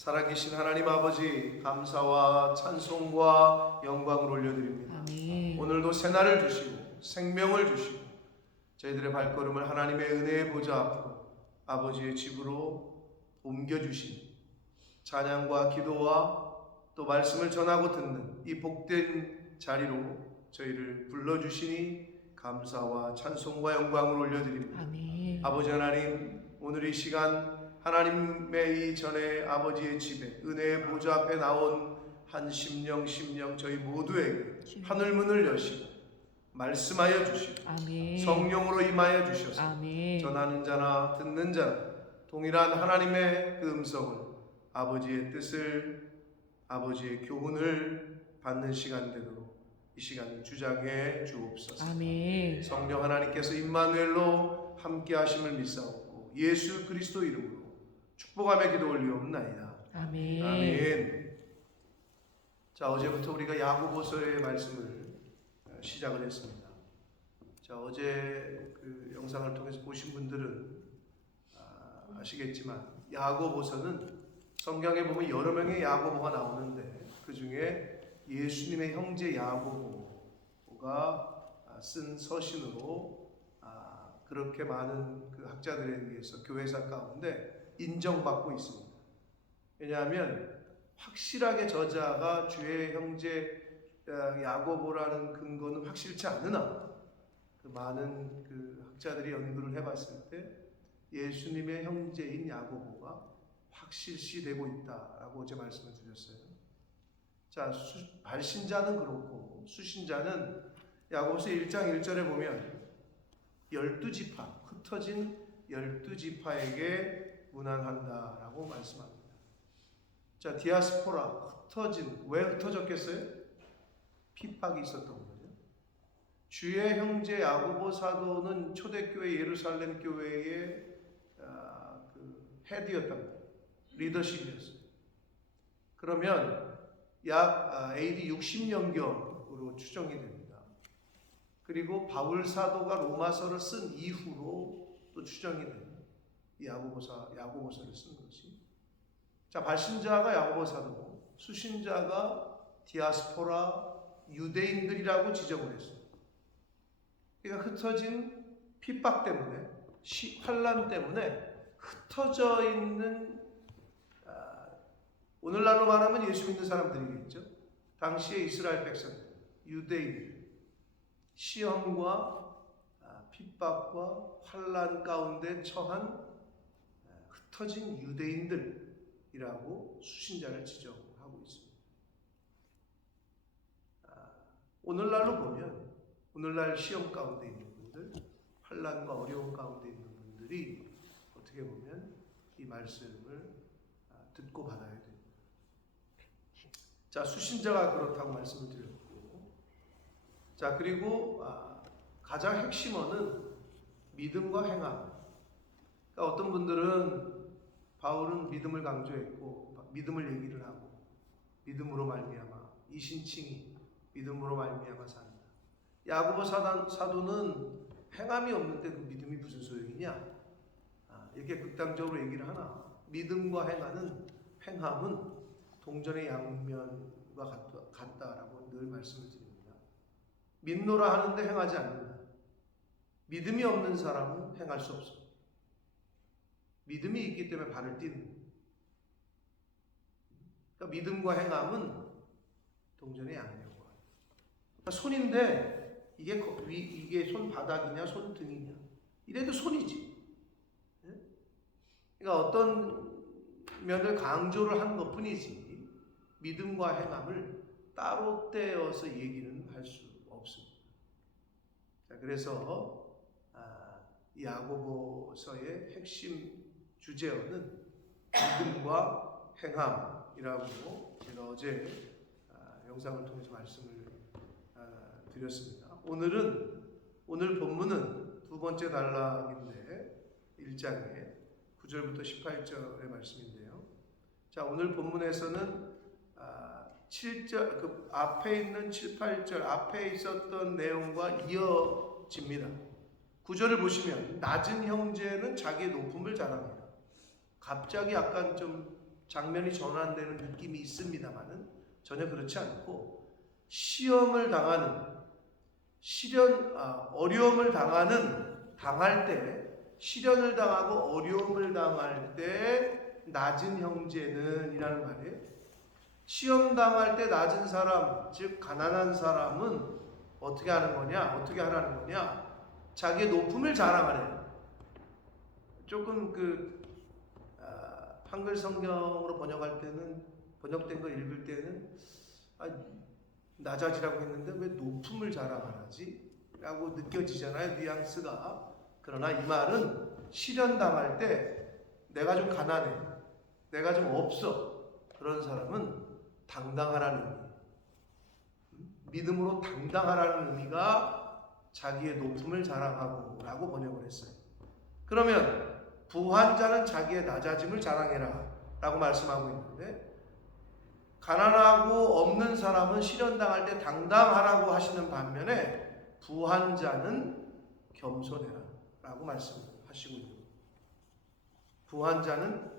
살아계신 하나님 아버지, 감사와 찬송과 영광을 올려드립니다. 아멘. 오늘도 새날을 주시고 생명을 주시고 저희들의 발걸음을 하나님의 은혜의 보좌 앞으로 아버지의 집으로 옮겨주신 찬양과 기도와 또 말씀을 전하고 듣는 이 복된 자리로 저희를 불러주시니 감사와 찬송과 영광을 올려드립니다. 아멘. 아버지 하나님, 오늘 이 시간 하나님의 이 전에 아버지의 집에 은혜의 보좌 앞에 나온 한 심령 저희 모두에게 하늘문을 여시고 말씀하여 주시고 아멘. 성령으로 임하여 주셔서 아멘. 전하는 자나 듣는 자나 동일한 하나님의 그 음성을 아버지의 뜻을 아버지의 교훈을 받는 시간 되도록 이 시간을 주장해 주옵소서. 아멘. 성령 하나님께서 임마누엘로 함께 하심을 믿사옵고 예수 그리스도 이름으로 축복하며 기도 올리옵나이다. 아멘. 아멘. 자, 어제부터 우리가 야고보서의 말씀을 시작을 했습니다. 자, 어제 그 영상을 통해서 보신 분들은 아시겠지만 야고보서는 성경에 보면 여러 명의 야고보가 나오는데 그 중에 예수님의 형제 야고보가 쓴 서신으로 그렇게 많은 그 학자들에 의해서 교회사 가운데 인정받고 있습니다. 왜냐하면 확실하게 저자가 주의 형제 야고보라는 근거는 확실치 않으나 그 많은 그 학자들이 연구를 해봤을 때 예수님의 형제인 야고보가 확실시되고 있다라고 어제 말씀을 드렸어요. 자, 발신자는 그렇고 수신자는 야고보서 1장 1절에 보면 12지파, 흩어진 12지파에게 문안한다라고 말씀합니다. 자, 디아스포라, 흩어진, 왜 흩어졌겠어요? 핍박이 있었던 거죠. 주의 형제 야고보 사도는 초대교회 예루살렘 교회의 그 헤드였단 말이에요. 리더십이었어요. 그러면 약 AD 60년경으로 추정이 됩니다. 그리고 바울 사도가 로마서를 쓴 이후로 또 추정이 됩니다. 이 야고보서를 쓴 것이. 자, 발신자가 야고보 사도고 수신자가 디아스포라 유대인들이라고 지정을 했어요. 그러니까 흩어진 핍박 때문에 환난 때문에 흩어져 있는 오늘날로 말하면 예수 믿는 사람들이겠죠. 당시의 이스라엘 백성들, 유대인들, 시험과 핍박과 환난 가운데 처한 흩어진 유대인들이라고 수신자를 지정하고 있습니다. 오늘날로 보면 오늘날 시험 가운데 있는 분들, 환난과 어려움 가운데 있는 분들이 어떻게 보면 이 말씀을 듣고 받아야 됩니다. 자, 수신자가 그렇다고 말씀을 드렸고, 자, 그리고 가장 핵심어는 믿음과 행함. 그러니까 어떤 분들은 바울은 믿음을 강조했고 믿음을 얘기를 하고 믿음으로 말미암아 이신칭이 믿음으로 말미암아 산다. 야고보 사도는 행함이 없는데 그 믿음이 무슨 소용이냐? 이렇게 극단적으로 얘기를 하나? 믿음과 행함은 동전의 양면과 같다라고 늘 말씀을 드립니다. 믿노라 하는데 행하지 않는다. 믿음이 없는 사람은 행할 수 없습니다. 믿음이 있기 때문에 발을 띄는. 그러니까 믿음과 행함은 동전의 양면과. 그러니까 손인데 이게 손바닥이냐 손등이냐. 이래도 손이지. 그러니까 어떤 면을 강조를 한 것뿐이지 믿음과 행함을 따로 떼어서 얘기는 할 수 없습니다. 자, 그래서 야고보서의 핵심 주제어는 믿음과 행함이라고 제가 어제 영상을 통해서 말씀을 드렸습니다. 오늘 본문은 두 번째 단락인데 1장에 9절부터 18절의 말씀인데요. 자, 오늘 본문에서는 7절 그 앞에 있는 7, 8절 앞에 있었던 내용과 이어집니다. 9절을 보시면 낮은 형제는 자기의 높음을 자랑해라. 갑자기 약간 좀 장면이 전환되는 느낌이 있습니다만은 전혀 그렇지 않고 시험을 당하는 어려움을 당할 때 시련을 당하고 어려움을 당할 때 낮은 형제는 이라는 말이에요. 시험 당할 때 낮은 사람, 즉 가난한 사람은 어떻게 하는 거냐? 어떻게 하라는 거냐? 자기의 높음을 자랑하래요. 조금 한글 성경으로 번역된 거 읽을 때는 낮아지라고 했는데 왜 높음을 자랑하지? 라고 느껴지잖아요, 뉘앙스가. 그러나 이 말은 시련 당할 때 내가 좀 가난해, 내가 좀 없어, 그런 사람은 당당하라는 의미, 믿음으로 당당하라는 의미가 자기의 높음을 자랑하고 라고 번역을 했어요. 그러면 부한 자는 자기의 낮아짐을 자랑해라 라고 말씀하고 있는데, 가난하고 없는 사람은 시련당할 때 당당하라고 하시는 반면에 부한 자는 겸손해라 라고 말씀하시고 있는 거예요. 부한 자는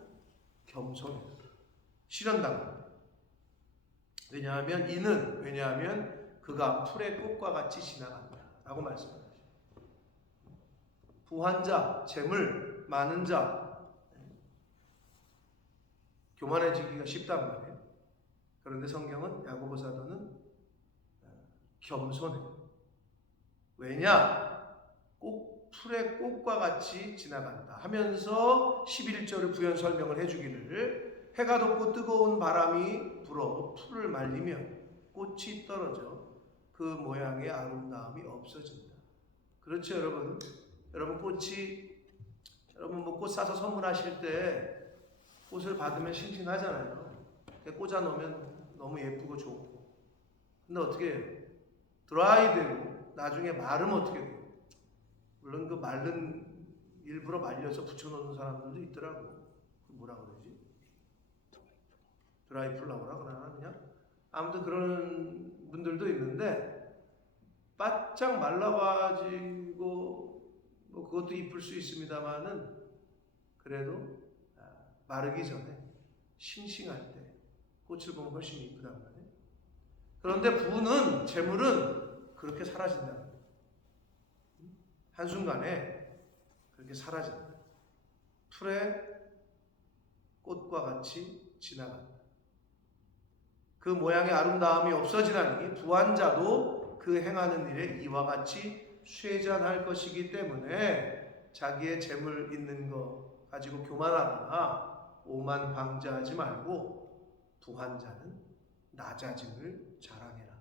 겸손해라, 시련당할 때. 왜냐하면 그가 풀의 꽃과 같이 지나간다 라고 말씀하십니다. 부한 자, 재물 많은 자, 교만해지기가 쉽단 말이에요. 그런데 성경은 야고보 사도는 겸손해요. 왜냐? 풀의 꽃과 같이 지나간다 하면서 11절을 부연 설명을 해주기를, 해가 돋고 뜨거운 바람이 불어 풀을 말리면 꽃이 떨어져 그 모양의 아름다움이 없어진다. 그렇죠, 여러분? 여러분 뭐 꽃 사서 선물하실 때 꽃을 받으면 싱싱하잖아요. 꽂아 놓으면 너무 예쁘고 좋고. 근데 어떻게 해요? 드라이 되고 나중에 마르면 어떻게 돼요? 물론 그 말른 일부러 말려서 붙여놓는 사람들도 있더라고. 뭐라 그러지? 드라이 플라워라 그러나 그냥? 아무튼 그런 분들도 있는데, 바짝 말라가지고 뭐 그것도 이쁠 수 있습니다만은 그래도 마르기 전에 싱싱할 때 꽃을 보면 훨씬 이쁘단 말이에요. 그런데 재물은 그렇게 사라진다. 한순간에 그렇게 사라진다. 풀의 꽃과 같이 지나간다. 그 모양의 아름다움이 없어지나니 부한 자도 그 행하는 일에 이와 같이 쇠잔할 것이기 때문에 자기의 재물 있는 거 가지고 교만하거나 오만 방자하지 말고 부한 자는 낮아짐을 자랑해라,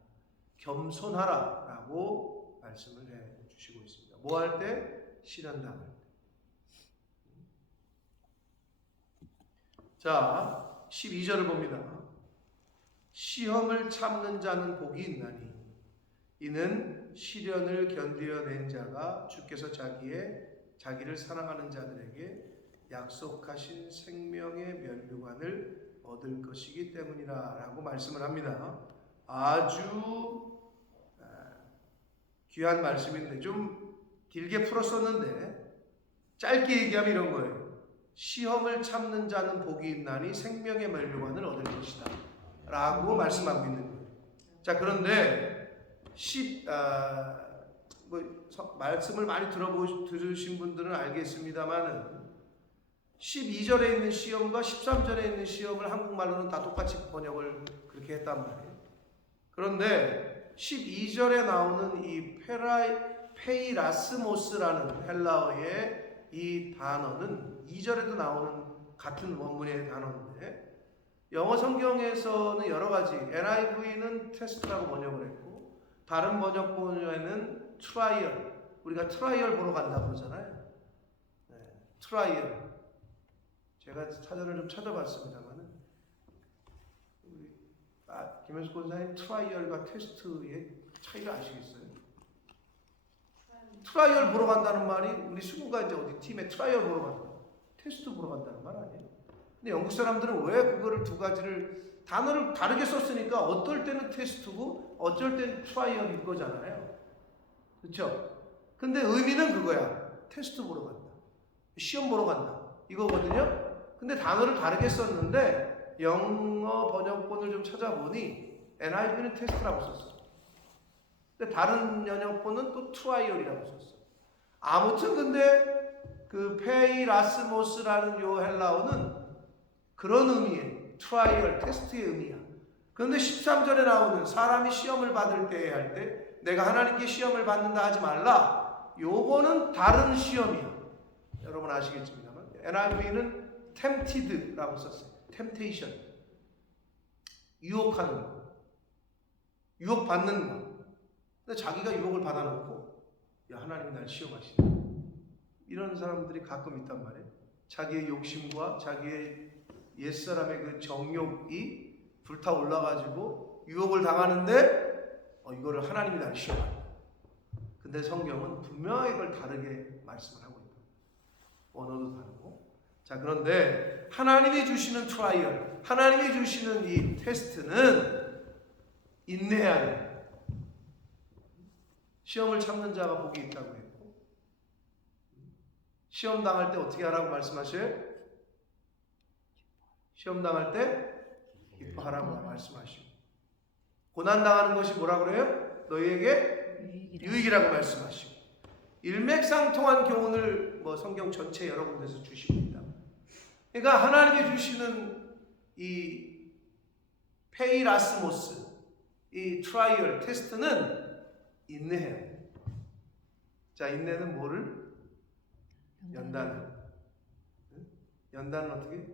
겸손하라 라고 말씀을 해주시고 있습니다. 뭐 할 때? 시련당할 때. 자, 12절을 봅니다. 시험을 참는 자는 복이 있나니 이는 시련을 견디어낸 자가 주께서 자기를 사랑하는 자들에게 약속하신 생명의 면류관을 얻을 것이기 때문이라 라고 말씀을 합니다. 아주 귀한 말씀인데 좀 길게 풀었었는데 짧게 얘기하면 이런 거예요. 시험을 참는 자는 복이 있나니 생명의 면류관을 얻을 것이다 라고 말씀하고 있는 거예요. 자, 그런데 말씀을 많이 들으신 분들은 알겠습니다만은 12절에 있는 시험과 13절에 있는 시험을 한국말로는 다 똑같이 번역을 그렇게 했단 말이에요. 그런데 12절에 나오는 이 페이라스모스라는 헬라어의 이 단어는 2절에도 나오는 같은 원문의 단어인데, 영어 성경에서는 여러 가지, NIV는 테스트라고 번역을 했고 다른 번역본에는 트라이얼, 우리가 트라이얼 보러 간다고 그러잖아요. 트라이얼. 제가 사전을 좀 찾아봤습니다만은 김현숙 권사님, 트라이얼과 테스트의 차이를 아시겠어요? 트라이얼 보러 간다는 말이 우리 수구가 이제 어디 팀에 트라이얼 보러 간다, 테스트 보러 간다는 말 아니에요? 근데 영국 사람들은 왜 그거를 두 가지를 단어를 다르게 썼으니까 어떨 때는 테스트고 어쩔 때는 트라이얼인 거잖아요. 그렇죠? 근데 의미는 그거야. 테스트 보러 간다, 시험 보러 간다, 이거거든요. 근데 단어를 다르게 썼는데 영어 번역본을 좀 찾아보니 NIV는 테스트라고 썼어요. 근데 다른 번역본은 또 트라이얼이라고 썼어요. 아무튼 근데 그 페이라스모스라는 요 헬라어는 그런 의미예요. 트라이얼, 테스트의 의미야. 그런데 13절에 나오는 사람이 시험을 받을 때 할 때 내가 하나님께 시험을 받는다 하지 말라. 요거는 다른 시험이야. 여러분 아시겠습니다만 NIV는 tempted라고 썼어요. temptation. 유혹하는 거. 유혹받는 거. 근데 자기가 유혹을 받아놓고 야 하나님 날 시험하시네. 이런 사람들이 가끔 있단 말이에요. 자기의 욕심과 자기의 옛사람의 그 정욕이 불타 올라가지고 유혹을 당하는데 이거를 하나님이 날 시험한다. 근데 성경은 분명히 이걸 다르게 말씀을 하고 있다. 언어도 다르고. 자, 그런데 하나님이 주시는 트라이얼, 하나님이 주시는 이 테스트는 인내하는, 시험을 참는 자가 복이 있다고 했고, 시험 당할 때 어떻게 하라고 말씀하셔요? 시험 당할 때 기뻐하라고 말씀하시고, 고난 당하는 것이 뭐라 그래요? 너희에게 유익이라고 말씀하시고, 일맥상통한 교훈을 성경 전체 여러 군데서 주십니다. 그러니까 하나님이 주시는 이 페이라스모스, 이 트라이얼, 테스트는 인내해야 돼요. 자, 인내는 뭐를? 연단을. 연단은 어떻게?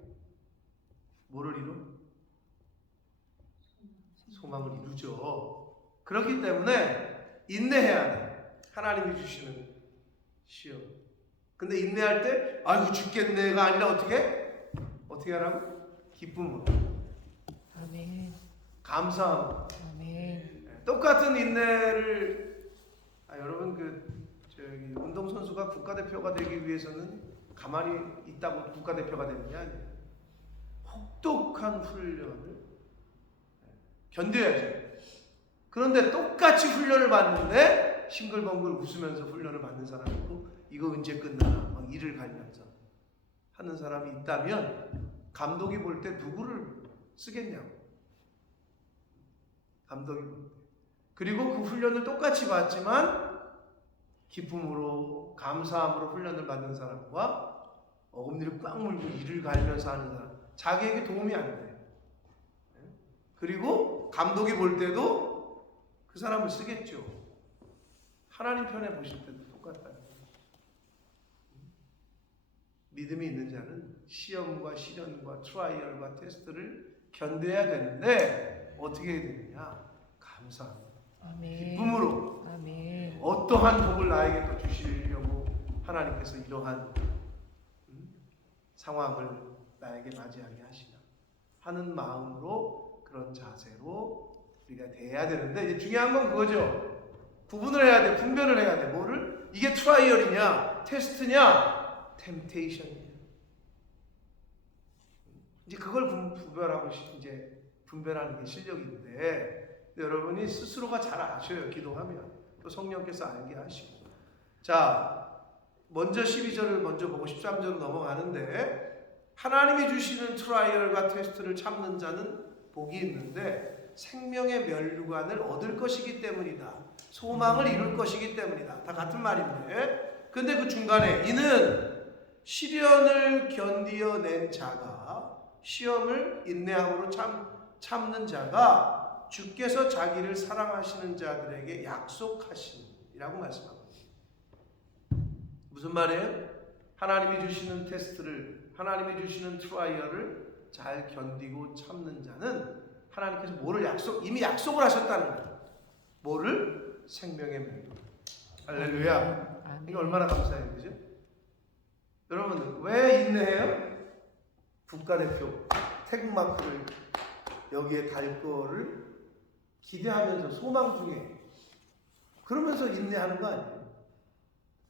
뭐를 이루? 소망을 이루죠. 그렇기 때문에 인내해야 돼. 하나님이 주시는 시험. 근데 인내할 때 아이고 죽겠네가 아니라 어떻게 하라고? 기쁨으로. 아멘. 감사함으로. 아멘. 똑같은 인내를 여러분 운동선수가 국가대표가 되기 위해서는 가만히 있다고 국가대표가 되는 게 아니에요. 혹독한 훈련을 견뎌야죠. 그런데 똑같이 훈련을 받는데 싱글벙글 웃으면서 훈련을 받는 사람이고 이거 언제 끝나나 막 이를 갈면서 하는 사람이 있다면 감독이 볼 때 누구를 쓰겠냐고. 감독이 볼 때. 그리고 그 훈련을 똑같이 받지만 기쁨으로 감사함으로 훈련을 받는 사람과 어금니를 꽉 물고 이를 갈면서 하는 사람, 자기에게 도움이 안 돼. 그리고 감독이 볼 때도 그 사람을 쓰겠죠. 하나님 편에 보실 때도 똑같다. 믿음이 있는 자는 시험과 시련과 트라이얼과 테스트를 견뎌야 되는데 어떻게 해야 되느냐? 감사합니다. 아멘. 기쁨으로. 아멘. 어떠한 복을 나에게 또 주시려고 하나님께서 이러한 상황을 나에게 맞이하게 하시나 하는 마음으로 그런 자세로 우리가 돼야 되는데 이제 중요한 건 그거죠. 구분을 해야 돼. 분별을 해야 돼. 뭐를? 이게 트라이얼이냐 테스트냐 템테이션이냐. 이제 그걸 분별하고 이제 분별하는 게 실력인데 여러분이 스스로가 잘 아셔요. 기도하면 또 성령께서 알게 하시고. 자, 먼저 12절을 먼저 보고 13절로 넘어가는데 하나님이 주시는 트라이얼과 테스트를 참는 자는 복이 있는데 생명의 면류관을 얻을 것이기 때문이다. 소망을 이룰 것이기 때문이다. 다 같은 말인데 근데 그 중간에 이는 시련을 견디어낸 자가 시험을 인내함으로 참는 자가 주께서 자기를 사랑하시는 자들에게 약속하심이라고 말씀합니다. 무슨 말이에요? 하나님이 주시는 테스트를, 하나님이 주시는 트라이얼을 잘 견디고 참는 자는 하나님께서 뭐를 이미 약속을 하셨다는 거예요. 뭐를? 생명의 면류. 할렐루야. 이거 얼마나 감사해요, 그죠? 여러분 왜 인내해요? 국가대표 태극마크를 여기에 달 거를 기대하면서 소망 중에 그러면서 인내하는 거 아니에요?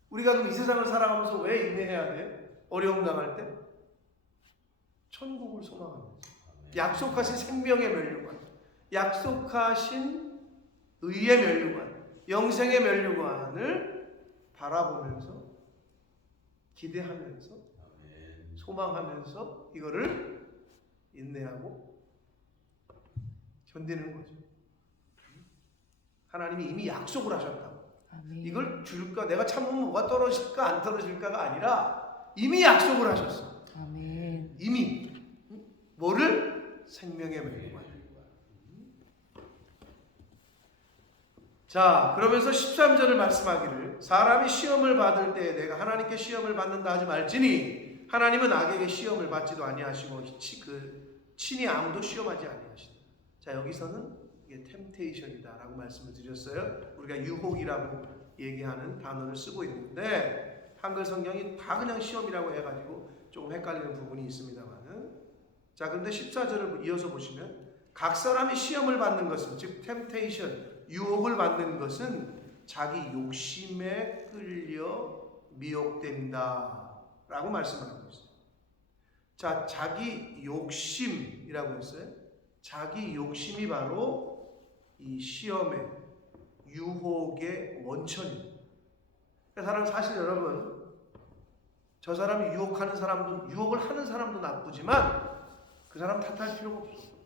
우리가 그럼 이 세상을 살아가면서 왜 인내해야 돼? 어려움 당할 때? 천국을 소망하면서 약속하신 생명의 면류관, 약속하신 의의 면류관, 영생의 면류관을 바라보면서 기대하면서 소망하면서 이거를 인내하고 견디는 거죠. 하나님이 이미 약속을 하셨다고. 아멘. 이걸 줄까? 내가 참으면 뭐가 떨어질까 안 떨어질까가 아니라 이미 약속을 하셨어. 아멘. 이미 뭐를? 생명의 맹관. 자, 그러면서 13절을 말씀하기를 사람이 시험을 받을 때 내가 하나님께 시험을 받는다 하지 말지니 하나님은 악에게 시험을 받지도 아니하시고 친히 아무도 시험하지 아니하시다. 자, 여기서는 이게 템테이션이다라고 말씀을 드렸어요. 우리가 유혹이라고 얘기하는 단어를 쓰고 있는데 한글 성경이 다 그냥 시험이라고 해가지고 조금 헷갈리는 부분이 있습니다만은, 자, 그런데 14절을 이어서 보시면 각 사람이 시험을 받는 것은, 즉 템테이션, 유혹을 받는 것은 자기 욕심에 끌려 미혹된다 라고 말씀하고 있어요. 자, 자기 욕심이라고 했어요. 자기 욕심이 바로 이 시험의, 유혹의 원천입니다. 사실 여러분, 저 사람이 유혹을 하는 사람도 나쁘지만 그 사람 탓할 필요가 없어.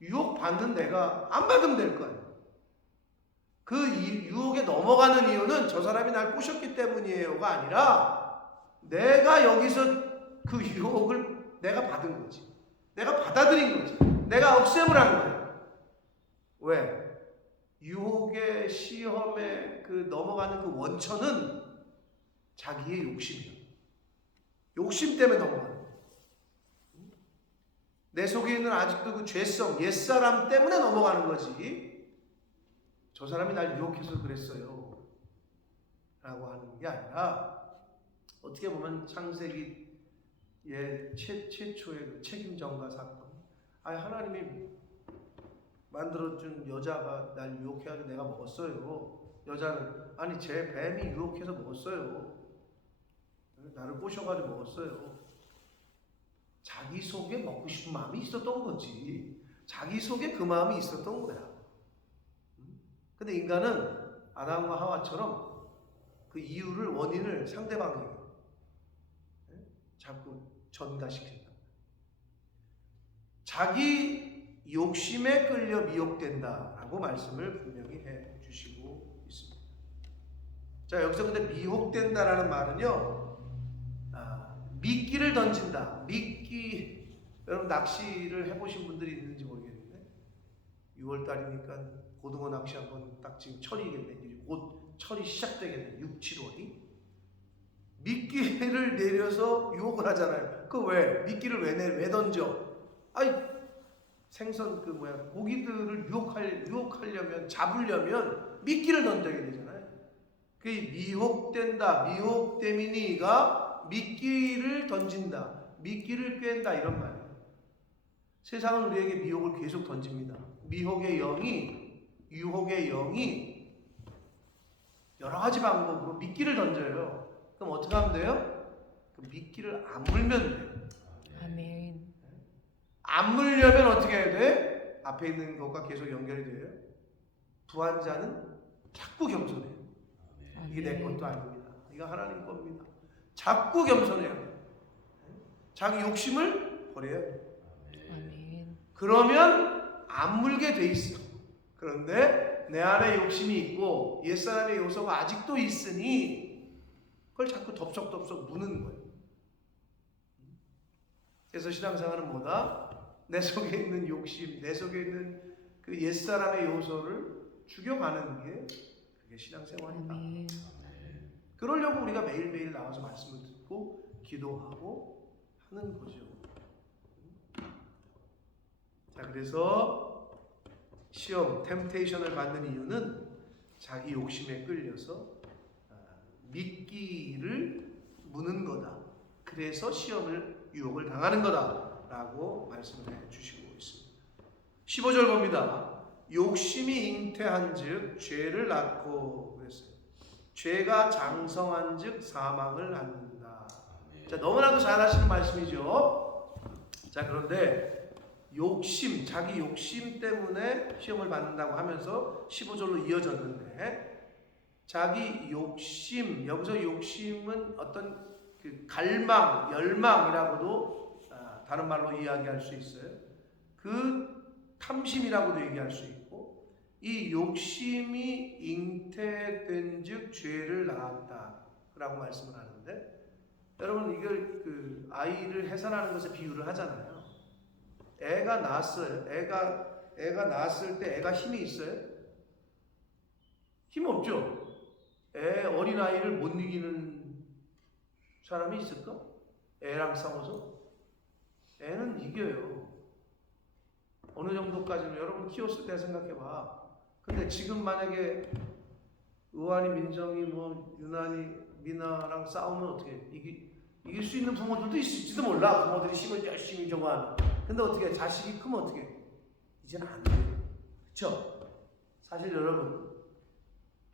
유혹 받는 내가 안 받으면 될 거예요. 그 유혹에 넘어가는 이유는 저 사람이 날 꼬셨기 때문이에요가 아니라 내가 여기서 그 유혹을 내가 받은 거지. 내가 받아들인 거지. 내가 억셉을 한 거예요. 왜? 유혹의, 시험에 넘어가는 그 원천은 자기의 욕심이에요. 욕심 때문에 넘어가는 거예요. 내 속에 있는 아직도 그 죄성, 옛사람 때문에 넘어가는 거지, 저 사람이 날 유혹해서 그랬어요 라고 하는 게 아니라, 어떻게 보면 창세기의 최초의 그 책임전가 사건, 하나님이 만들어준 여자가 날 유혹해가지고 내가 먹었어요. 여자는 제 뱀이 유혹해서 먹었어요. 나를 꼬셔가지고 먹었어요. 자기 속에 먹고 싶은 마음이 있었던 거지. 자기 속에 그 마음이 있었던 거야. 근데 인간은 아담과 하와처럼 그 이유를, 원인을 상대방에게 자꾸 전가시킨다. 자기 욕심에 끌려 미혹된다라고 말씀을 분명히 해 주시고 있습니다. 자, 여기서 근데 미혹된다라는 말은요, 미끼를 던진다. 미끼, 여러분 낚시를 해보신 분들이 있는지 모르겠는데 6월달이니까 고등어 낚시 한번 딱 지금 철이겠네. 곧 철이 시작되겠네. 6, 7월이. 미끼를 내려서 유혹을 하잖아요. 그 왜? 미끼를 왜 던져? 생선 고기들을 유혹하려면, 잡으려면 미끼를 던져야 되잖아요. 그 미혹된다, 미혹되미니가 미끼를 던진다, 미끼를 꿰는다, 이런 말이에요. 세상은 우리에게 미혹을 계속 던집니다. 유혹의 영이 여러 가지 방법으로 미끼를 던져요. 그럼 어떻게 하면 돼요? 그 미끼를 안 물면 돼요. 아멘. 안 물려면 어떻게 해야 돼? 앞에 있는 것과 계속 연결이 돼요. 부한 자는 자꾸 겸손해요. 이게 내 것도 아닙니다. 이거 하나님 겁니다. 자꾸 겸손해요. 자기 욕심을 버려야 돼요. 아멘. 그러면 안 물게 돼 있어. 그런데 내 안에 욕심이 있고 옛사람의 요소가 아직도 있으니 그걸 자꾸 덥석덥석 무는 거예요. 그래서 신앙생활은 뭐다? 내 속에 있는 욕심, 내 속에 있는 그 옛사람의 요소를 죽여가는 게 그게 신앙생활이다. 아멘. 그러려고 우리가 매일매일 나와서 말씀을 듣고 기도하고 하는 거죠. 자, 그래서 시험, 템테이션을 받는 이유는 자기 욕심에 끌려서 미끼를 무는 거다. 그래서 유혹을 당하는 거다라고 말씀을 해주시고 있습니다. 15절 봅니다. 욕심이 잉태한즉 죄를 낳고 그랬어요. 죄가 장성한즉 사망을 낳는다. 자, 너무나도 잘 하시는 말씀이죠. 자, 그런데 자기 욕심 때문에 시험을 받는다고 하면서 15절로 이어졌는데, 자기 욕심, 여기서 욕심은 어떤 그 갈망, 열망이라고도 다른 말로 이야기할 수 있어요. 그 탐심이라고도 얘기할 수 있고, 이 욕심이 잉태된즉 죄를 낳았다라고 말씀을 하는데, 여러분 이걸 그 아이를 해산하는 것에 비유를 하잖아요. 애가 낳았어요. 애가 낳았을 때 애가 힘이 있어요? 힘 없죠. 어린 아이를 못 이기는 사람이 있을까? 애랑 싸워서 애는 이겨요. 어느 정도까지는 여러분 키웠을 때 생각해봐. 근데 지금 만약에 의환이, 민정이, 유난이, 미나랑 싸우면 어떻게 해? 이길 수 있는 부모들도 있을지도 몰라. 부모들이 힘을 열심히 저거 하면. 근데 어떻게 해? 자식이 크면 어떻게 해? 이제는 안 돼. 그쵸? 사실 여러분,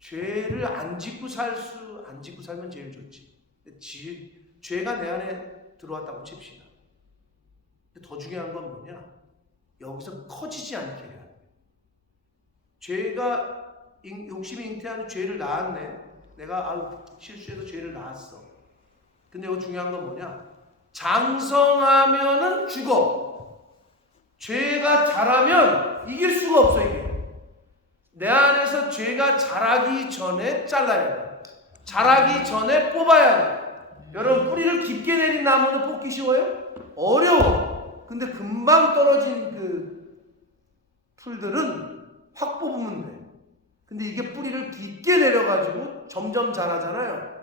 죄를 안 짓고 살면 제일 좋지. 죄가 내 안에 들어왔다고 칩시다. 근데 더 중요한 건 뭐냐? 여기서 커지지 않게 해야 돼. 죄가 욕심이 잉태하는 죄를 낳았네. 내가 실수해서 죄를 낳았어. 근데 여기 중요한 건 뭐냐? 장성하면은 죽어. 죄가 자라면 이길 수가 없어. 이게 내 안에서 죄가 자라기 전에 잘라야 돼. 자라기 전에 뽑아야 돼. 여러분, 뿌리를 깊게 내린 나무는 뽑기 쉬워요? 어려워. 근데 금방 떨어진 그 풀들은 확 뽑으면 돼. 근데 이게 뿌리를 깊게 내려가지고 점점 자라잖아요.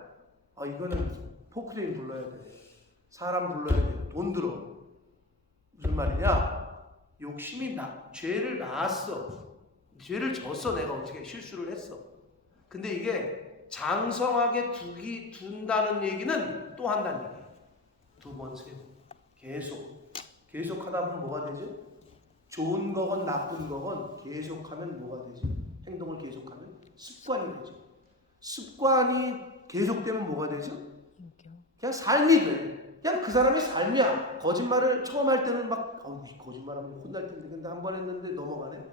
이거는 포크레인 불러야 돼. 사람 불러야 돼. 돈 들어. 무슨 말이냐? 욕심이 죄를 낳았어. 죄를 졌어. 내가 어떻게 실수를 했어. 근데 이게 장성하게 둔다는 얘기는 또 한다는 얘기예요. 두 번, 세 번. 계속 하다 보면 뭐가 되죠? 좋은 거건 나쁜 거건 계속하면 뭐가 되죠? 행동을 계속하면 습관이 되죠. 습관이 계속되면 뭐가 되죠? 그냥 삶이 돼. 그냥 그 사람의 삶이야. 거짓말을 처음 할 때는 막 거짓말하면 혼날 텐데, 근데 한 번 했는데 넘어가네.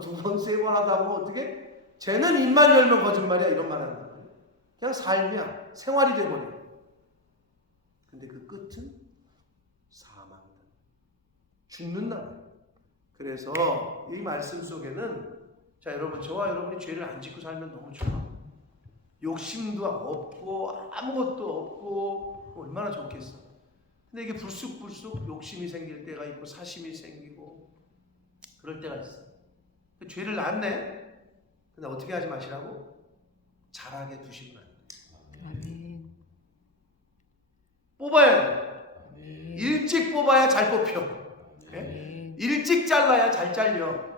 두 번, 세 번 하다 보면 어떻게? 쟤는 입만 열면 거짓말이야. 이런 말 한다. 그냥 삶이야. 생활이 돼버려. 근데 그 끝은 사망이다. 죽는다. 그래서 이 말씀 속에는, 자, 여러분, 저와 여러분이 죄를 안 짓고 살면 너무 좋아. 욕심도 없고 아무것도 없고 얼마나 좋겠어. 근데 이게 불쑥불쑥 욕심이 생길 때가 있고 사심이 생기고 그럴 때가 있어. 죄를 낳았네. 근데 어떻게 하지 마시라고? 자라게 두시면 안 돼. 아멘. 뽑아야 돼. 아멘. 일찍 뽑아야 잘 뽑혀. 아멘. 일찍 잘라야 잘 잘려.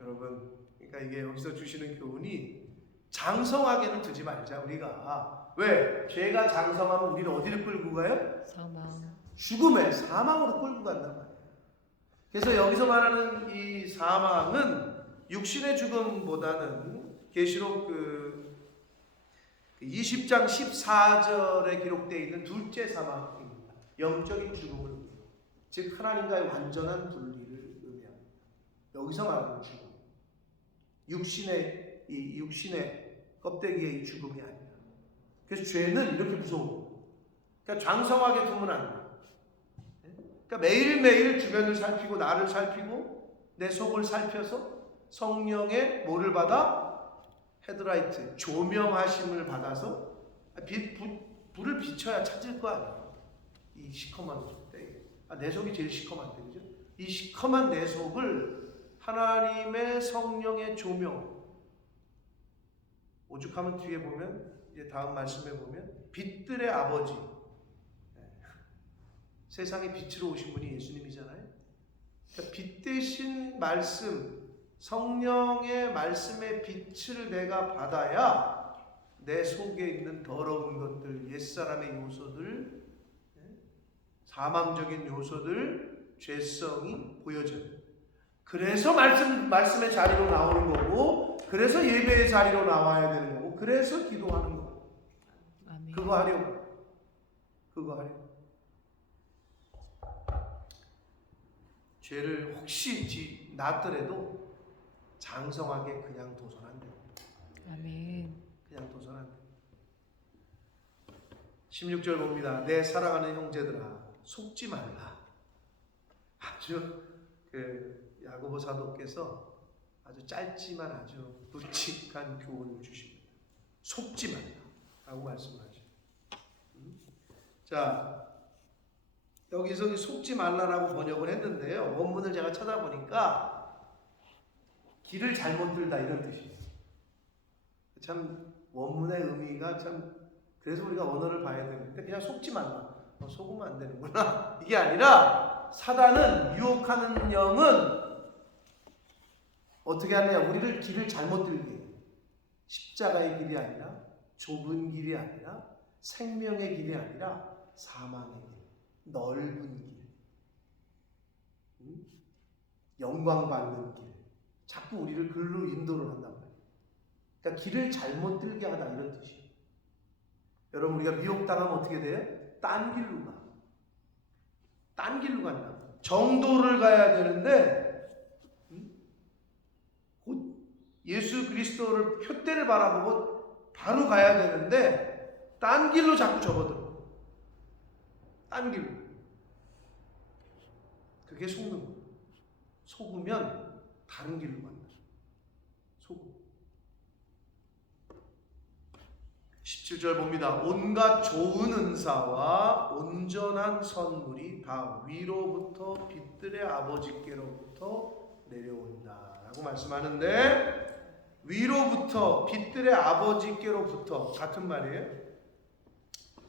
여러분, 그러니까 이게 여기서 주시는 교훈이, 장성하게는 두지 말자. 우리가 왜? 죄가 장성하면 우리는 어디를 끌고 가요? 사망. 죽음에, 사망으로 끌고 간단 말이에요. 그래서 여기서 말하는 이 사망은 육신의 죽음보다는 계시록 20장 14절에 기록되어 있는 둘째 사망입니다. 영적인 죽음을, 즉 하나님과의 완전한 분리를 의미합니다. 여기서 말하는 죽음, 육신의 껍데기의 이 죽음이 아니라. 그래서 죄는 이렇게 무서워. 그러니까 장성하게 두면 안 돼. 그러니까 매일매일 주변을 살피고 나를 살피고 내 속을 살펴서 성령의 뭐를 받아? 헤드라이트, 조명하심을 받아서 불을 비춰야 찾을 거 아니야. 이 시커먼 때, 내 속이 제일 시커먼데, 그죠? 이 시커먼 내 속을 하나님의 성령의 조명. 오죽하면 뒤에 보면, 이제 다음 말씀에 보면 빛들의 아버지, 세상의 빛으로 오신 분이 예수님이잖아요. 그러니까 빛 대신 말씀, 성령의 말씀의 빛을 내가 받아야 내 속에 있는 더러운 것들, 옛사람의 요소들, 사망적인 요소들, 죄성이 보여져요. 그래서 말씀의 자리로 나오는 거고, 그래서 예배의 자리로 나와야 되는 거고, 그래서 기도하는 거고. 아멘. 그거 하려고. 죄를 혹시 낳더라도 장성하게 그냥 둬선 안 돼요. 아멘. 그냥 둬선 안 돼요. 16절 봅니다. 내 사랑하는 형제들아, 속지 말라. 아주 그 야고보 사도께서 아주 짧지만 아주 묵직한 교훈을 주십니다. 속지 말라라고 말씀하죠. 자, 여기서 속지 말라라고 번역을 했는데요. 원문을 제가 찾아보니까 길을 잘못 들다 이런 뜻이에요. 참 원문의 의미가 참, 그래서 우리가 언어를 봐야 되는데 그냥 속지 말라, 속으면 안 되는구나, 이게 아니라 사단은, 유혹하는 영은 어떻게 하느냐, 우리를 길을 잘못 들게 해요. 십자가의 길이 아니라, 좁은 길이 아니라, 생명의 길이 아니라 사망의 길, 넓은 길, 영광 받는 길, 자꾸 우리를 글로 인도를 한단 말이에요. 그러니까 길을 잘못 들게 하다 이런 뜻이에요. 여러분, 우리가 미혹당하면 어떻게 돼요? 딴 길로 가. 딴 길로 간다. 정도를 가야 되는데 곧 예수 그리스도를 표대를 바라보고 바로 가야 되는데 딴 길로 자꾸 접어들어. 딴 길로. 그게 속는 거예요. 속으면 다른 길로 간다. 속음. 17절 봅니다. 온갖 좋은 은사와 온전한 선물이 다 위로부터 빛들의 아버지께로부터 내려온다 라고 말씀하는데, 위로부터, 빛들의 아버지께로부터 같은 말이에요.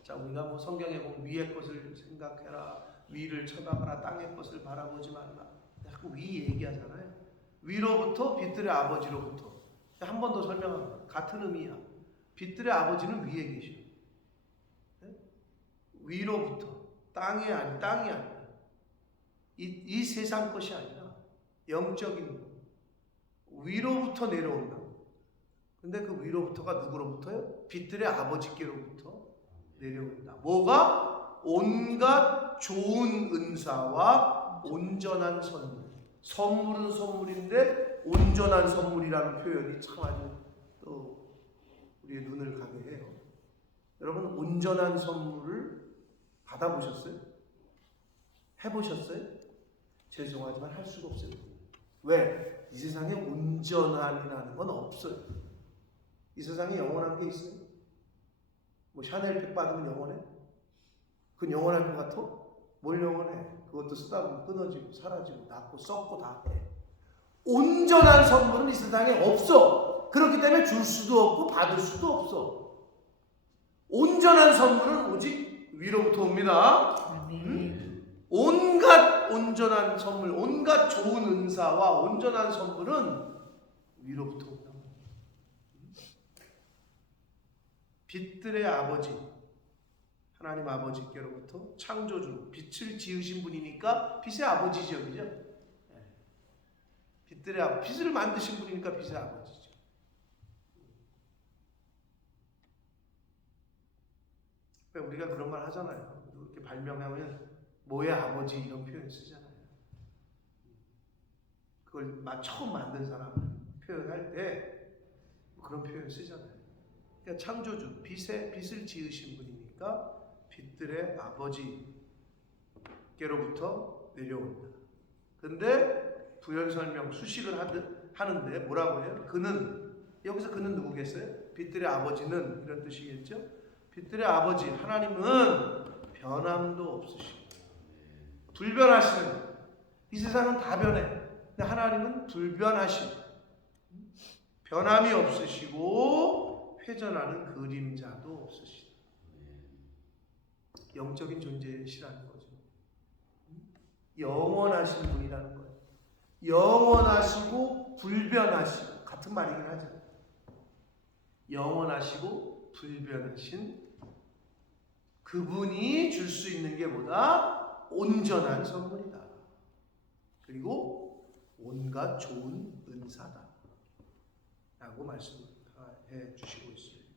자, 우리가 뭐 성경에 보면 위의 것을 생각해라, 위를 쳐다봐라, 땅의 것을 바라보지 말라, 자꾸 위 얘기하잖아요. 위로부터, 빛들의 아버지로부터. 한 번 더 설명합니다. 같은 의미야. 빛들의 아버지는 위에 계셔. 위로부터, 땅이 아니야. 이 세상 것이 아니라 영적인 것. 위로부터 내려온다. 근데 그 위로부터가 누구로부터요? 빛들의 아버지께로부터 내려온다. 뭐가? 온갖 좋은 은사와 온전한 선물. 선물은 선물인데 온전한 선물이라는 표현이 참 아주 또 우리의 눈을 가게 해요. 여러분, 온전한 선물을 받아보셨어요? 해보셨어요? 죄송하지만 할 수가 없어요. 왜? 이 세상에 온전함이라는 건 없어요. 이 세상에 영원한 게 있어요? 뭐 샤넬백 받으면 영원해? 그건 영원할 것 같아? 뭘 영원해? 그것도 쓰다 보면 끊어지고 사라지고 낫고 썩고 다 해. 온전한 선물은 이 세상에 없어. 그렇기 때문에 줄 수도 없고 받을 수도 없어. 온전한 선물은 오직 위로부터 옵니다. 온갖 온전한 선물, 온갖 좋은 은사와 온전한 선물은 위로부터 옵니다. 빛들의 아버지, 하나님 아버지께로부터, 창조주, 빛을 지으신 분이니까 빛의 아버지죠, 그죠? 빛을 만드신 분이니까 빛의 아버지죠. 우리가 그런 말 하잖아요. 이렇게 발명하면 뭐의 아버지 이런 표현 쓰잖아요. 그걸 처음 만든 사람 표현할 때 그런 표현 쓰잖아요. 그러니까 창조주, 빛을 지으신 분이니까 빛들의 아버지께로부터 내려온다. 근데 부연 설명 수식을 하는데 뭐라고 해요? 그는, 여기서 그는 누구겠어요? 빛들의 아버지는 이런 뜻이겠죠? 빛들의 아버지 하나님은 변함도 없으시고 불변하시는, 이 세상은 다 변해. 근데 하나님은 불변하시고 변함이 없으시고 회전하는 그림자도 없으시다. 영적인 존재시라는 거죠. 영원하신 분이라는 거예요. 영원하시고 불변하시고, 같은 말이긴 하죠. 영원하시고 불변하신 그분이 줄 수 있는 게 뭐다? 온전한 선물이다. 그리고 온갖 좋은 은사다 라고 말씀해 주시고 있습니다.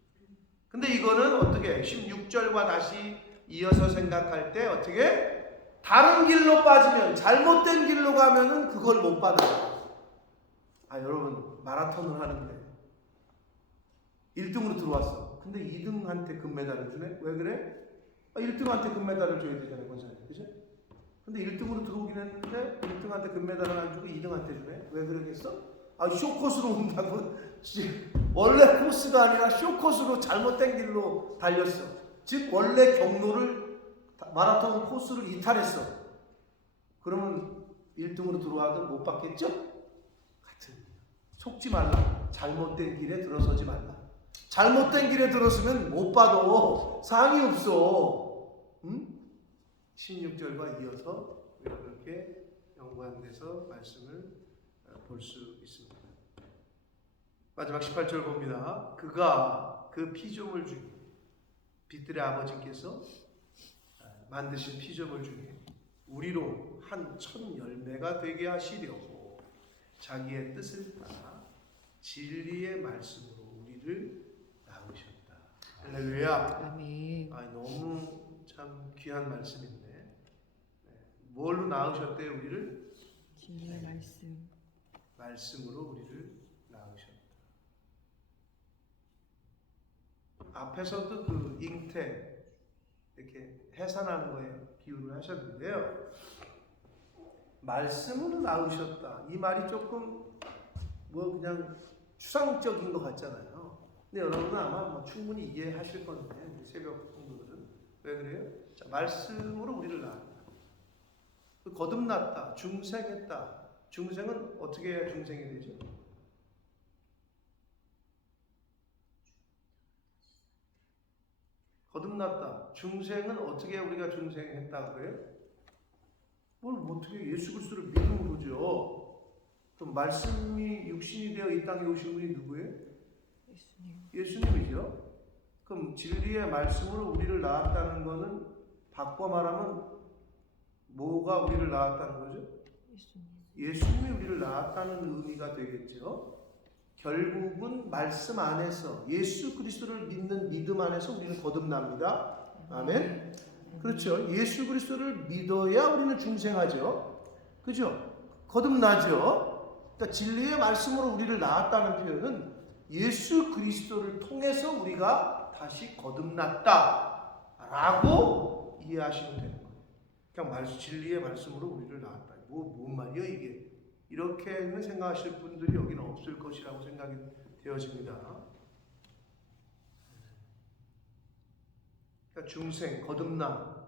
근데 이거는 어떻게 16절과 다시 이어서 생각할 때 어떻게? 다른 길로 빠지면, 잘못된 길로 가면은 그걸 못 받아요. 여러분, 마라톤을 하는데 1등으로 들어왔어. 근데 2등한테 금메달을 주네? 왜 그래? 1등한테 금메달을 줘야 되잖아요, 권사님. 그죠? 근데 1등으로 들어오긴 했는데 1등한테 금메달을 안 주고 2등한테 주네. 왜 그러겠어? 아, 쇼코스로 온다고. 원래 코스가 아니라 쇼코스로 잘못된 길로 달렸어. 즉 원래 경로를 마라톤 코스를 이탈했어. 그러면 1등으로 들어와도 못 받겠죠? 같은. 속지 말라. 잘못된 길에 들어서지 말라. 잘못된 길에 들어서면 못 받아. 상이 없어. 응? 16절과 이어서 우리가 그렇게 연관돼서 말씀을 볼 수 있습니다. 마지막 18절 봅니다. 그가 그 피조물 중에 빛들의 아버지께서 만드신 피조물 중에 우리로 한 천 열매가 되게 하시려고 자기의 뜻을 따라 진리의 말씀으로 우리를 낳으셨다. 할렐루야. 아멘. 너무 참 귀한 말씀인데 뭘로 낳으셨대요? 우리를? 진리의 말씀. 말씀으로 우리를 낳으셨다. 앞에서도 그 잉태 이렇게 해산하는 거에 비유를 하셨는데요. 말씀으로 낳으셨다. 이 말이 조금 뭐 그냥 추상적인 것 같잖아요. 근데 여러분은 아마 뭐 충분히 이해하실 건데 새벽 공부들은 왜 그래요? 자, 말씀으로 우리를 낳았다. 거듭났다. 중생했다. 중생은 어떻게 해야 중생이 되죠? 거듭났다. 중생은 어떻게 우리가 중생했다 그래요? 뭘 어떻게 예수 그리스도를 믿음으로죠. 그럼 말씀이 육신이 되어 이 땅에 오신 분이 누구예요? 예수님. 예수님이죠. 그럼 진리의 말씀으로 우리를 낳았다는 것은 바꿔 말하면 뭐가 우리를 낳았다는 거죠? 예수님. 예수님이 우리를 낳았다는 의미가 되겠죠. 결국은 말씀 안에서 예수 그리스도를 믿는 믿음 안에서 우리는 거듭납니다. 아멘. 그렇죠. 예수 그리스도를 믿어야 우리는 중생하죠. 그죠? 거듭나죠. 그러니까 진리의 말씀으로 우리를 낳았다는 표현은 예수 그리스도를 통해서 우리가 다시 거듭났다라고 이해하시면 되는 거예요. 그냥 진리의 말씀으로 우리를 낳았다. 뭔 말이야 이게? 이렇게는 생각하실 분들이 여기는 없을 것이라고 생각이 되어집니다. 그러니까 중생, 거듭남,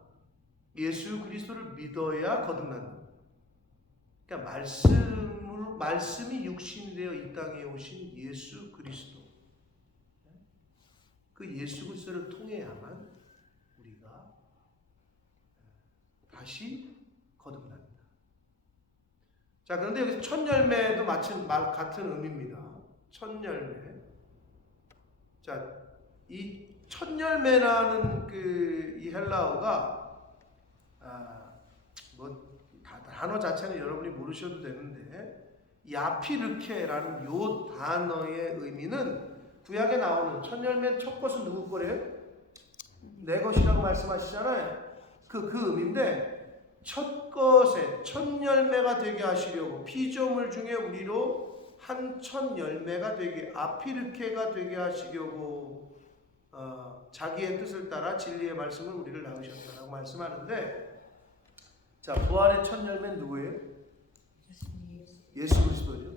예수 그리스도를 믿어야 거듭난다. 그러니까 말씀이 육신이 되어 이 땅에 오신 예수 그리스도, 그 예수 그리스도를 통해야만 우리가 다시 거듭난다. 자, 그런데 여기서 첫 열매도 마침 같은 의미입니다. 첫 열매. 자, 이 첫 열매라는 이 헬라어가 단어 자체는 여러분이 모르셔도 되는데 야피르케라는 요 단어의 의미는 구약에 나오는 첫 열매 첫 것은 누구 거래요? 내 것이라고 말씀하시잖아요. 그 의미인데 첫 것에 첫 열매가 되게 하시려고 피조물 중에 우리로 한 첫 열매가 되게 아피르케가 되게 하시려고 자기의 뜻을 따라 진리의 말씀을 우리를 낳으셨다라고 말씀하는데, 자, 부활의 첫 열매는 누구예요? 예수 그리스도죠.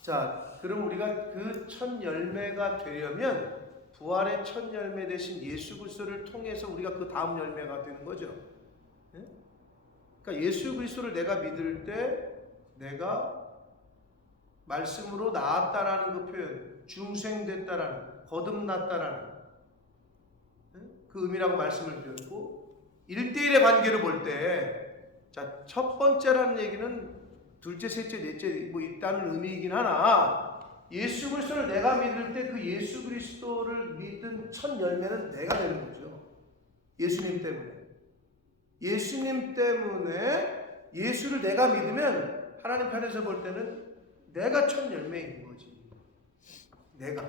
자, 그럼 우리가 그 첫 열매가 되려면 부활의 첫 열매 대신 예수 그리스도를 통해서 우리가 그 다음 열매가 되는 거죠. 네? 그러니까 예수 그리스도를 내가 믿을 때 내가 말씀으로 나았다라는 그 표현, 중생됐다라는, 거듭났다라는 그 의미라고 말씀을 드렸고, 1대1의 관계를 볼 때, 자, 첫 번째라는 얘기는 둘째, 셋째, 넷째 뭐 있다는 의미이긴 하나, 예수 그리스도를 내가 믿을 때 그 예수 그리스도를 믿은 첫 열매는 내가 되는 거죠. 예수님 때문에. 예수님 때문에 예수를 내가 믿으면 하나님 편에서 볼 때는 내가 첫 열매인 거지. 내가.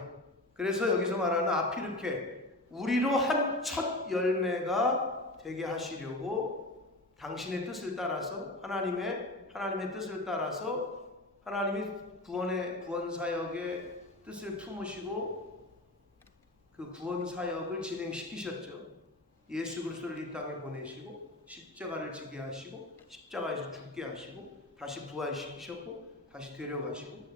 그래서 여기서 말하는 아피르케, 우리로 한 첫 열매가 되게 하시려고 당신의 뜻을 따라서 하나님의 뜻을 따라서 하나님이 구원 사역의 뜻을 품으시고 그 구원 사역을 진행시키셨죠. 예수 그리스도를 이 땅에 보내시고 십자가를 지게 하시고 십자가에서 죽게 하시고 다시 부활시키셨고 다시 데려가시고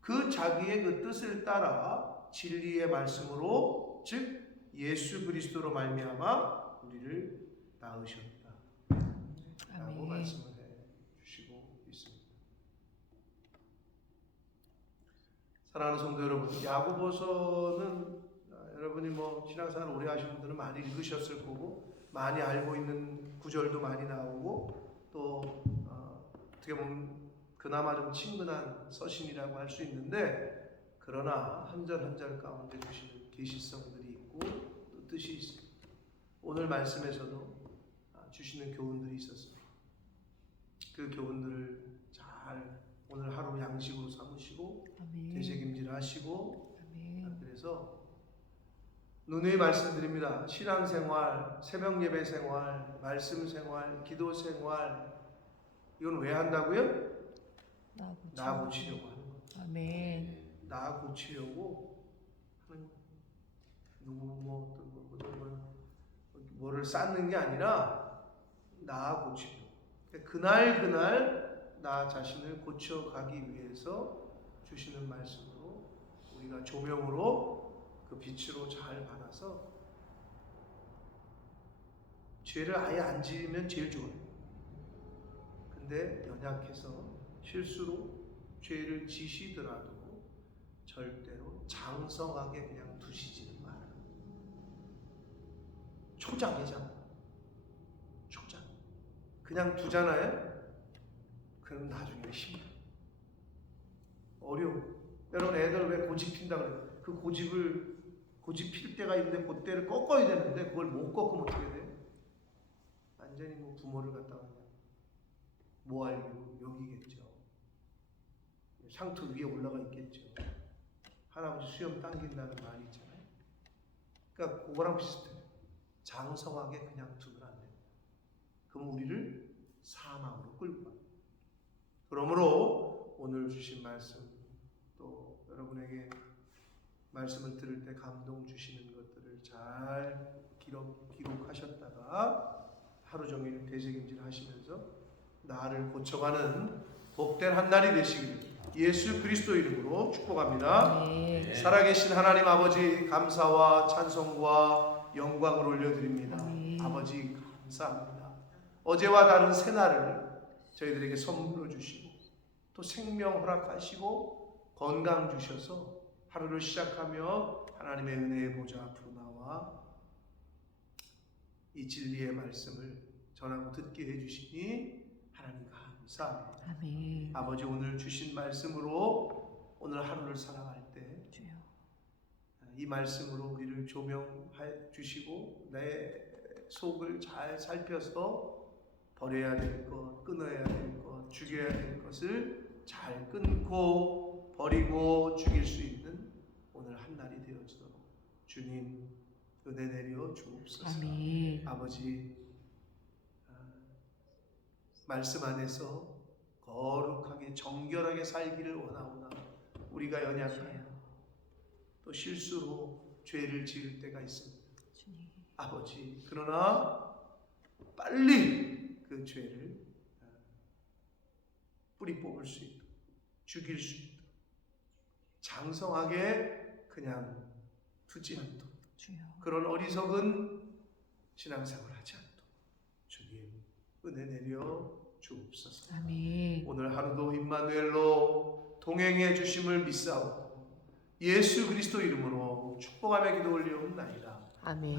그 자기의 그 뜻을 따라 진리의 말씀으로 즉 예수 그리스도로 말미암아 우리를 낳으셨다 라고 아멘. 말씀을 해주시고 있습니다. 사랑하는 성도 여러분, 야고보서는 여러분이 뭐 신앙생활 오래 하신 분들은 많이 읽으셨을 거고 많이 알고 있는 구절도 많이 나오고 또 어떻게 보면 그나마 좀 친근한 서신이라고 할 수 있는데 그러나 한 절 한 절 가운데 주시는 계시성들이 있고 또 뜻이 있습니다. 오늘 말씀에서도 주시는 교훈들이 있었습니다. 그 교훈들을 잘 오늘 하루 양식으로 삼으시고 아멘. 되새김질하시고 아멘. 그래서 누누이 말씀드립니다. 신앙생활, 새벽 예배 생활, 말씀 생활, 기도 생활 이건 왜 한다고요? 나 고치려고 하는 거예요. 아멘. 나 고치려고 하는 거예요. 누구 뭐를 쌓는 게 아니라 나 고치려고. 그날 나 자신을 고쳐가기 위해서 주시는 말씀으로 우리가 조명으로 그 빛으로 잘 받아서 죄를 아예 안 지으면 제일 좋아요. 근데 연약해서 실수로 죄를 지시더라도 절대로 장성하게 그냥 두시지는 말아요. 초장이잖아. 초장. 그냥 두잖아요. 그럼 나중에 힘들어. 어려워. 여러분 애들 왜 고집 핀다 그래요? 그 고집 필 때가 있는데 그때를 꺾어야 되는데 그걸 못 꺾으면 어떻게 돼요? 완전히 뭐 부모를 갖다가 그냥 뭐 하려고 여기겠죠. 상투 위에 올라가 있겠죠. 할아버지 수염 당긴다는 말이 있잖아요. 그러니까 그거랑 비슷해요. 장성하게 그냥 두면 안 돼요. 그럼 우리를 사망으로 끌고 가요. 그러므로 오늘 주신 말씀 또 여러분에게 말씀을 들을 때 감동 주시는 것들을 잘 기록하셨다가 하루 종일 되새김질 하시면서 나를 고쳐가는 복된 한 날이 되시기를 예수 그리스도 이름으로 축복합니다. 아멘. 살아계신 하나님 아버지 감사와 찬송과 영광을 올려드립니다. 아멘. 아버지 감사합니다. 어제와 다른 새날을 저희들에게 선물로 주시고 또 생명 허락하시고 건강 주셔서 하루를 시작하며 하나님의 은혜의 보좌 앞으로 나와 이 진리의 말씀을 전하고 듣게 해주시니 하나님 감사합니다. 아멘. 아버지 오늘 주신 말씀으로 오늘 하루를 살아갈 때 이 말씀으로 우리를 조명해 주시고 내 속을 잘 살펴서 버려야 될 것, 끊어야 될 것, 죽여야 될 것을 잘 끊고 버리고 죽일 수 있는 오늘 한 날이 되어지도록 주님 은혜 내려 주옵소서. 아멘. 아버지 말씀 안에서 거룩하게 정결하게 살기를 원하오나 우리가 연약하여 또 실수로 죄를 지을 때가 있습니다. 주님. 아버지 그러나 빨리 그 죄를 뿌리 뽑을 수 있도록 죽일 수 있도록 장성하게 그냥 두지 않도록 주여. 그런 어리석은 신앙생활하지 않도록 주님 은혜 내려 주옵소서. 아멘. 오늘 하루도 임마누엘로 동행해 주심을 믿사오고 예수 그리스도 이름으로 축복하며 기도 올리옵나이다. 아멘.